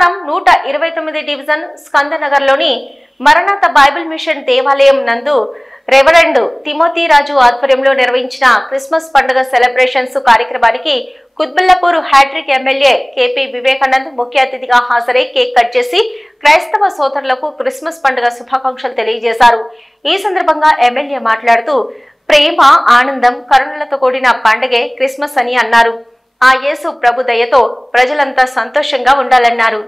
శుక్రవారం 129 డివిజన్ స్కందనగర్లోని మరణాత Bible machine దేవాలయం నందు రెవరెండ్ తిమోతి రాజు ఆధ్వర్యంలో నిర్వహించిన క్రిస్మస్ పండుగ సెలబ్రేషన్స్ కార్యక్రమానికి కుత్బుల్లాపూర్ హ్యాట్రిక్ ఎమ్మెల్యే కేపీ వివేకానంద్ ముఖ్య అతిథిగా హాజరై కేక్ కట్ చేసి క్రైస్తవ సోదరులకు క్రిస్మస్ పండుగ శుభాకాంక్షలు తెలియజేశారు. ఈ సందర్భంగా ఎమ్మెల్యే మాట్లాడుతూ ప్రేమ, ఆనందం, కరుణలతో కూడిన పండుగే క్రిస్మస్ అని అన్నారు. ఆ యేసు ప్రభు దయతో ప్రజలంతా సంతోషంగా ఉండాలన్నారు.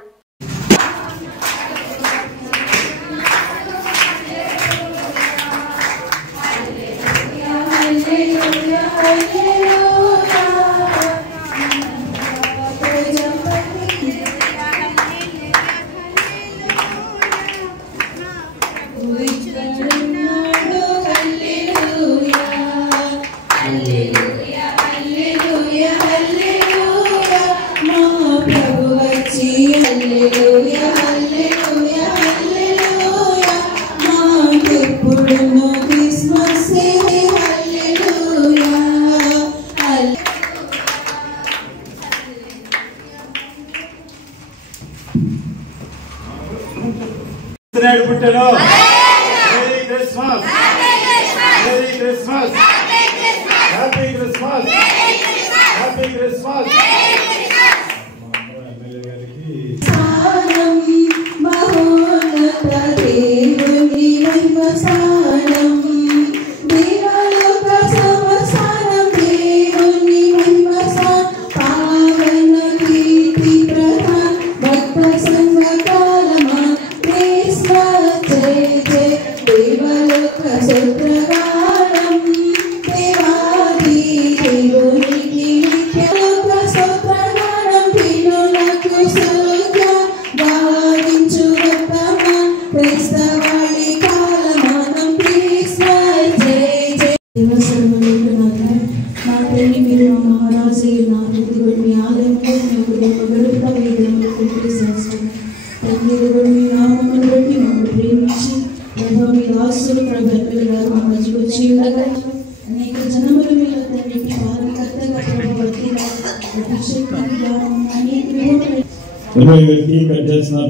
Merry Christmas! Merry Christmas! Happy Christmas! Happy Christmas!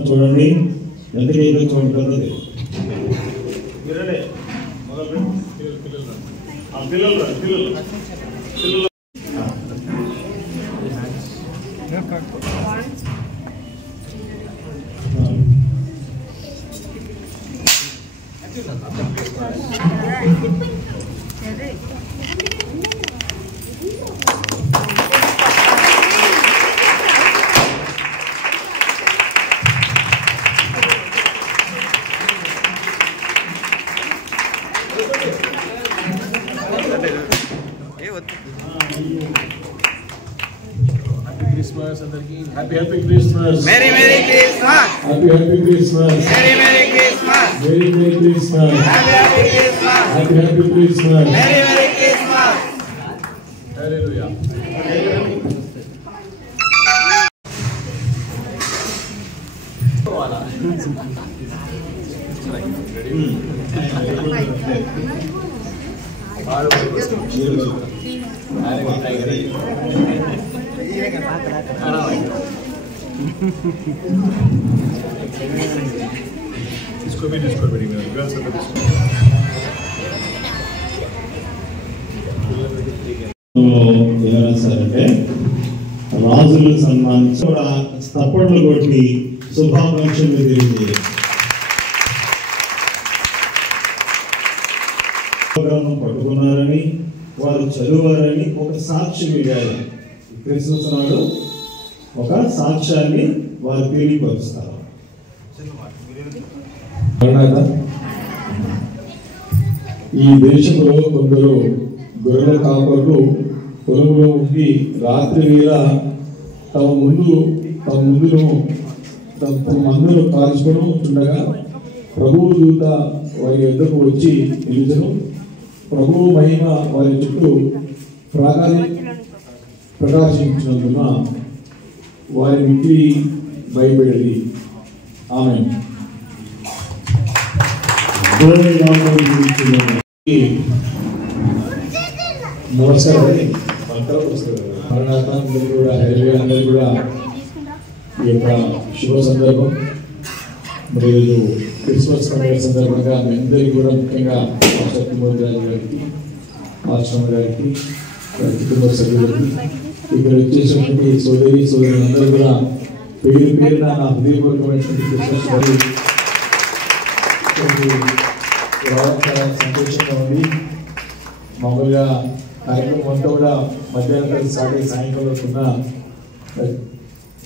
చూడండి ఎంత చూడండి Happy Christmas. Merry Christmas. Happy Christmas. Merry Christmas. Merry Christmas. Happy Christmas. Happy Christmas. Merry Christmas. Hallelujah. ఎలా రాశారంటే రాజులు సన్మానించి కూడా తప్పట్లు కొట్టి శుభాకాంక్షలు తెలియజేయాలి. పట్టుకున్నారని వారు చదువారని ఒక సాక్ష్యం ఇవ్వాలి. క్రిస్మస్ నాడు ఒక సాక్ష్యాన్ని వారు తెలియపరుస్తారు. ఈ దేశంలో కొందరు గొర్రెల కాపర్లు పొలంలో ఉండి రాత్రి వేళ తమ మందులు కాల్చుకొని ఉంటుండగా ప్రభువు దూత వారి యొద్దకు వచ్చి నిలుచును. ప్రభువు మహిమ వారి చుట్టూ ప్రకాశించినందున వారి మిక్కిలి భయపడేది. ఆమేన్. నమస్కారం. అందరూ కూడా అందరూ కూడా ఈ యొక్క శుభ సందర్భం మరి ఈరోజు క్రిస్మస్ పండుగ సందర్భంగా మీ అందరికీ కూడా ముఖ్యంగా తిమోతిరాజు గారికి ఆశ్రమ గారికి కుటుంబ సభ్యులకి ఇక్కడ వచ్చేసినటువంటి సోదరులందరూ కూడా పేరున నా హృదయపూర్వకమైనటువంటి క్రిస్మస్ చాలా సంతోషంగా ఉంది. మామూలుగా కార్యక్రమం అంతా కూడా మధ్యాహ్నం స్టార్ట్ అయ్యి సాయంకాలం ఉన్న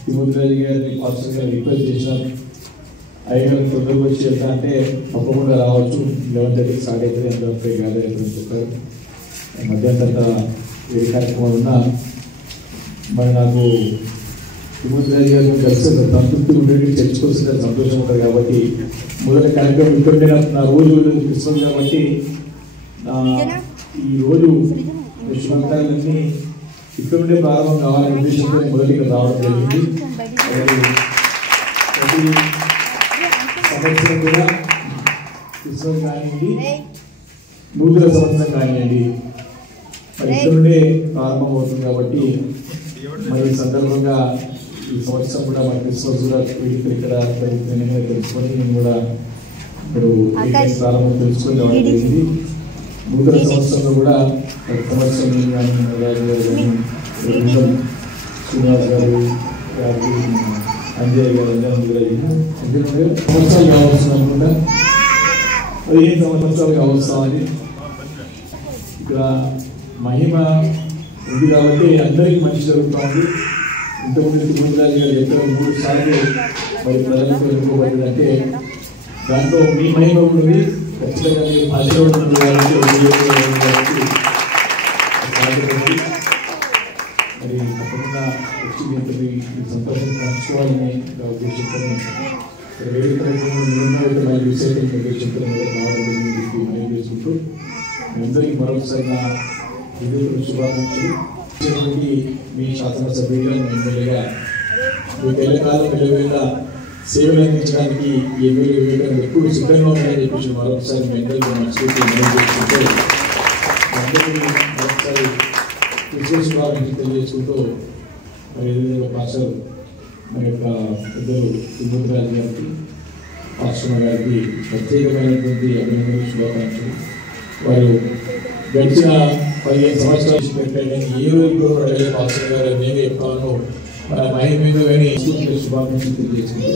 తిమోతిరాజు గారిని పాస్టర్ గారు రిక్వెస్ట్ చేశారు, అయ్యగారు తొందరగా వచ్చి వెళ్తా అంటే తప్పకుండా రావచ్చు, 11:30 స్టార్ట్ అవుతుంది, అంతవరకు గ్యాదర్ అవుతుందని చెప్పారు. మధ్యాహ్నం తర్వాత ఏ కార్యక్రమాలు ఉన్నా మరి నాకు తిమోతిరాజు గారిని కలిసి సంతృప్తి ఉండేది, చర్చకోసం సంతోషం ఉంటుంది. కాబట్టి మొదటి కార్యక్రమం ఇక్కడే నా రోజు క్రిస్మస్ కాబట్టి ఈ రోజు శుభకార్యాలన్నీ ఇక్కడ నుండే ప్రారంభం కావాలనే ఉద్దేశంతో మొదటి ఇక్కడ రావడం జరిగింది. ప్రతి సంవత్సరం కూడా క్రిస్మస్ కానివ్వండి, నూతన సంవత్సరం కానివ్వండి మరి ఇక్కడ నుండే ప్రారంభం అవుతుంది. కాబట్టి మరి ఈ సందర్భంగా ఈ సంవత్సరం కూడా మన క్రిస్మస్ కూడా ఇక్కడ తెలుసుకొని నేను కూడా ఇప్పుడు ప్రారంభం తెలుసుకొని రావడం జరిగింది. నూతన సంవత్సరంలో కూడా ప్రతి సంవత్సరం నేను కానీ రాజు గారు కానీ శ్రీనివాస్ గారు అంజయ్ గారు అందరూ సంవత్సరాలు కావచ్చు అనుకుంటా, 15 సంవత్సరాలు కావస్తామని ఇక్కడ మహిమ ఉంది కాబట్టి అందరికీ మంచి జరుగుతుంది. ఇంతకుముందు తిమోతిరాజు గారు ఎక్కడ 3 సార్లు మరి ప్రజలకు ఎన్నుకోబడిందంటే దాంట్లో మీ మహిమ ఉంది. ఖచ్చితంగా మీరు ఆశీర్వాదం మరి తప్పకుండా వచ్చి మీ సంతోషం పంచుకోవాలని ఉద్దేశంతో వేదిక మళ్ళీ విశేషం ఉద్దేశంతో రావడం చేసుకుంటూ మీ అందరికీ మరొకసారి నా విద్యుత్ శుభాకాంక్షలు. మీ శాసనసభ్యులుగా ఎమ్మెల్యేగా మీకు ఎల్లకాలం వెళ్ళవేళ సేవలు అందించడానికి ఈ ఎమ్మెల్యే వేయడం ఎప్పుడు సిద్ధంగా ఉన్నాయని చెప్పేసి మరొకసారి మీ అందరికీ మనస్ఫూర్తి చేసుకుంటూ అందరికీ మరొకసారి విశేష శుభాకాంక్షలు తెలియజేసుకుంటూ మరి ఏదైనా పాస్టర్ మన యొక్క పెద్దలు తిమోతిరాజు గారికి ఆశ్రమ గారికి ప్రత్యేకమైనటువంటి అభినందనలు శుభాకాంక్షలు. వారు గడిచిన 15 సంవత్సరాలు పెట్టాను ఏ రోజు కూడా అడిగే పాస్టర్ గారు నేను చెప్పాను మన మహిళ మీద కానీ శుభాకాంక్షలు తెలియజేసుకుంటూ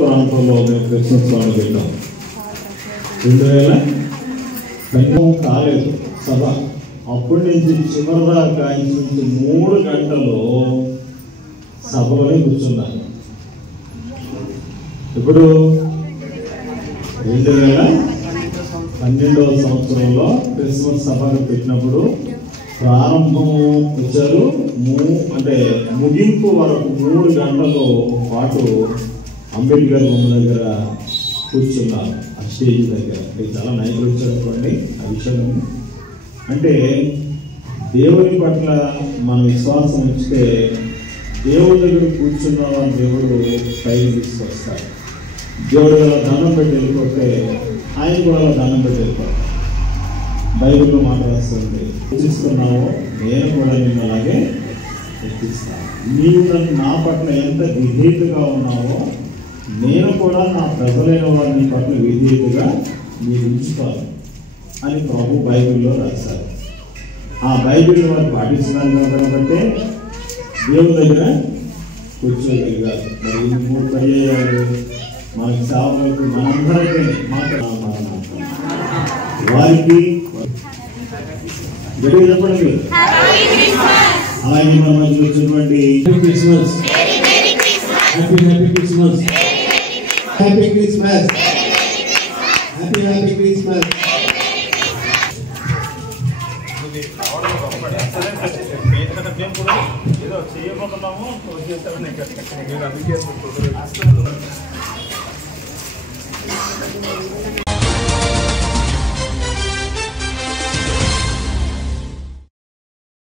ప్రాంతంలో క్రిస్మస్ పండుగ పెట్టాం. 2000 కాలేదు సభ. అప్పటి నుంచి చివరిదాకా 3 గంటలు సభలోనే కూర్చున్నాను. ఇప్పుడు 2012వ సంవత్సరంలో క్రిస్మస్ సభను పెట్టినప్పుడు ప్రారంభం వచ్చారు, అంటే ముగింపు వరకు 3 గంటల పాటు అంబేద్కర్ బొమ్మ దగ్గర కూర్చున్నారు. ఆ స్టేజ్ దగ్గర చాలా నైపుణ్యం వచ్చారనుకోండి. ఆ విషయం అంటే దేవుని పట్ల మన విశ్వాసం ఉంచితే దేవుడి దగ్గర కూర్చున్నామని దేవుడు పైకి తీసుకొస్తాడు. దేవుడు గల దండం పెట్టి వెళ్ళిపోతే ఆయన కూడా దండం పెట్టి వెళ్ళిపోతాడు. బైబిల్లో మాట్లాడుతుంది, హెచ్చిస్తున్నావో నేను కూడా నిన్ను అలాగే హెచ్చిస్తాను. నీవు నా పట్ల ఎంత విధేయతగా ఉన్నావో నేను కూడా నా ప్రజలైన వారిని పట్ల విధేయతగా మీరు ఉంచుతాను అని ప్రభు బైబిల్లో రాశారు. ఆ బైబిల్ని వారు పాటిస్తున్నారు కాబట్టి దేవుని దగ్గర కూర్చోగలిగారు. మరి ఈ 3 పర్యాయాలు మనకి సేవలకు మనందరికీ వారికి గట్టిగా చెప్పండి. అలాగే మన మధ్యలో వచ్చినటువంటి Christmas happy Christmas happy Christmas happy Christmas. ఏదో చేయబోతున్నాము అందుకే